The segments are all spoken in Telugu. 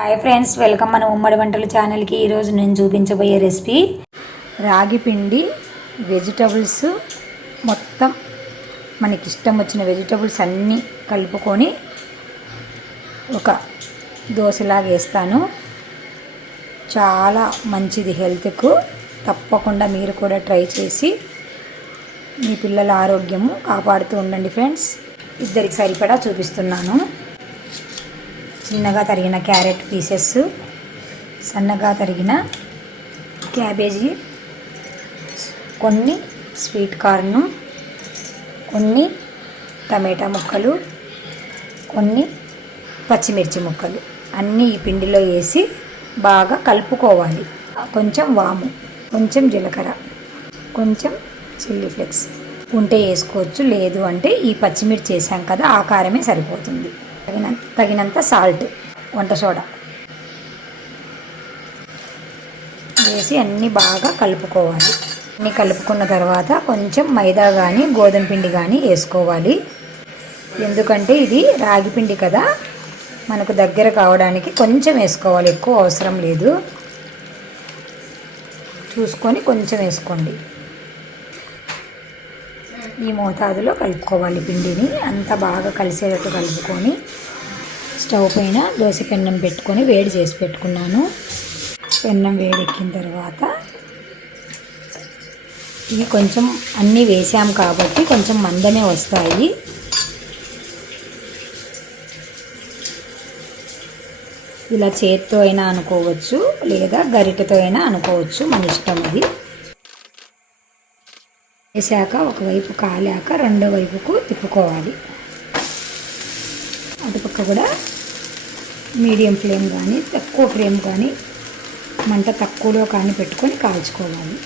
హాయ్ ఫ్రెండ్స్, వెల్కమ్ మన ఉమ్మడి వంటలు ఛానల్కి. ఈరోజు నేను చూపించబోయే రెసిపీ రాగి పిండి వెజిటబుల్స్ మొత్తం మనకి ఇష్టం వచ్చిన వెజిటబుల్స్ అన్నీ కలుపుకొని ఒక దోశలాగా వేస్తాను. చాలా మంచిది హెల్త్కు. తప్పకుండా మీరు కూడా ట్రై చేసి మీ పిల్లల ఆరోగ్యము కాపాడుతూ ఉండండి ఫ్రెండ్స్. ఇద్దరికి సరిపడా చూపిస్తున్నాను. చిన్నగా తరిగిన క్యారెట్ పీసెస్, సన్నగా తరిగిన క్యాబేజీ, కొన్ని స్వీట్ కార్న్, కొన్ని టమాటా ముక్కలు, కొన్ని పచ్చిమిర్చి ముక్కలు అన్నీ ఈ పిండిలో వేసి బాగా కలుపుకోవాలి. కొంచెం వాము, కొంచెం జీలకర్ర, కొంచెం చిల్లీ ఫ్లేక్స్ ఉంటే వేసుకోవచ్చు, లేదు అంటే ఈ పచ్చిమిర్చి వేసాం కదా ఆ కారమే సరిపోతుంది. తగినంత సాల్ట్, వంట సోడా వేసి అన్నీ బాగా కలుపుకోవాలి. అన్నీ కలుపుకున్న తర్వాత కొంచెం మైదా కానీ గోధుమ పిండి కానీ వేసుకోవాలి. ఎందుకంటే ఇది రాగి పిండి కదా, మనకు దగ్గర కావడానికి కొంచెం వేసుకోవాలి, ఎక్కువ అవసరం లేదు. చూసుకొని కొంచెం వేసుకోండి. ఈ మోతాదులో కలుపుకోవాలి. పిండిని అంతా బాగా కలిసేటట్టు కలుపుకొని స్టవ్ పైన దోశ పెన్నం పెట్టుకొని వేడి చేసి పెట్టుకున్నాను. పెన్నం వేడెక్కిన తర్వాత ఇవి కొంచెం అన్నీ వేసాం కాబట్టి కొంచెం మందమే వస్తాయి. ఇలా చేత్తో అయినా అనుకోవచ్చు, లేదా గరిటెతో అయినా అనుకోవచ్చు, మన ఇష్టం అది. వేసాక ఒకవైపు కాలాక రెండో వైపుకు తిప్పుకోవాలి. అటుపక్క కూడా మీడియం ఫ్లేమ్ కానీ తక్కువ ఫ్లేమ్ కానీ మంట తక్కువలో కానీ పెట్టుకొని కాల్చుకోవాలి.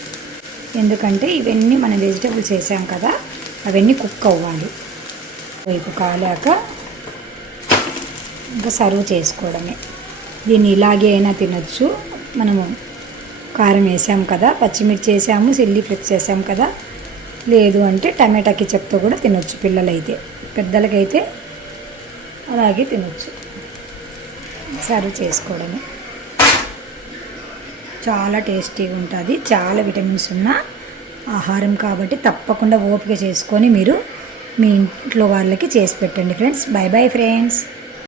ఎందుకంటే ఇవన్నీ మనం వెజిటబుల్స్ వేసాం కదా, అవన్నీ కుక్ అవ్వాలి. వైపు కాలాక ఇంకా సర్వ్ చేసుకోవడమే. దీన్ని ఇలాగే అయినా తినొచ్చు. మనము కారం వేసాం కదా, పచ్చిమిర్చి వేసాము, చిల్లీ ఫ్లేక్స్ వేసాం కదా, లేదు అంటే టమాటా కెచప్తో కూడా తినొచ్చు. పిల్లలైతే, పెద్దలకైతే అలాగే తినొచ్చు. సర్వ్ చేసుకోవడమే. చాలా టేస్టీగా ఉంటుంది. చాలా విటమిన్స్ ఉన్న ఆహారం కాబట్టి తప్పకుండా ఓపిక చేసుకొని మీరు మీ ఇంట్లో వాళ్ళకి చేసి పెట్టండి ఫ్రెండ్స్. By bye friends.